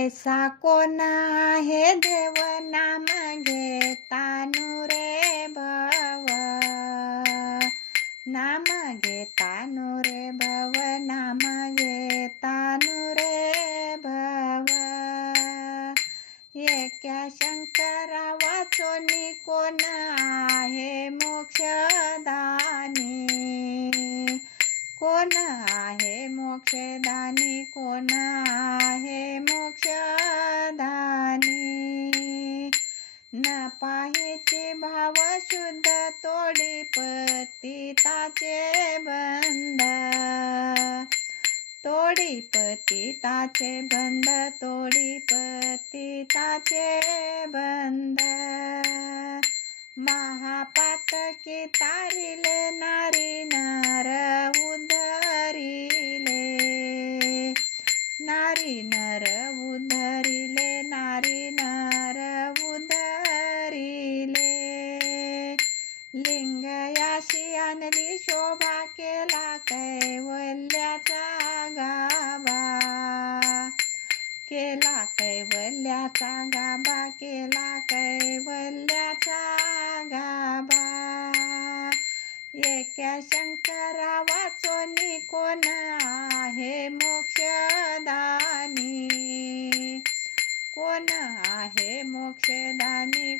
ऐसा कोण आहे देव नाम घेता रे भव. नाम घेता रे भव नाम घेता रे भव. एका शंकरा वाचोनी कोण आहे मोक्षदानी. कोण आहे मोक्षदानी कोण आहे? मोक्षदानी. न पाहिचे भाव शुद्ध तोडी पतिताचे बंध तोडी पतिताचे बंद तोडी पतिताचे बंद. महापातकी तारिले नारी नर उधरिले नारी नर उधरिले लिंग याशी आणली शोभा केला कैवल्याचा गाबा केला कैवल्याचा गाभा केला कैवल्याचा गाभा. एका शंकरा वाचोनी कोण आहे मन आहे मोक्षदानी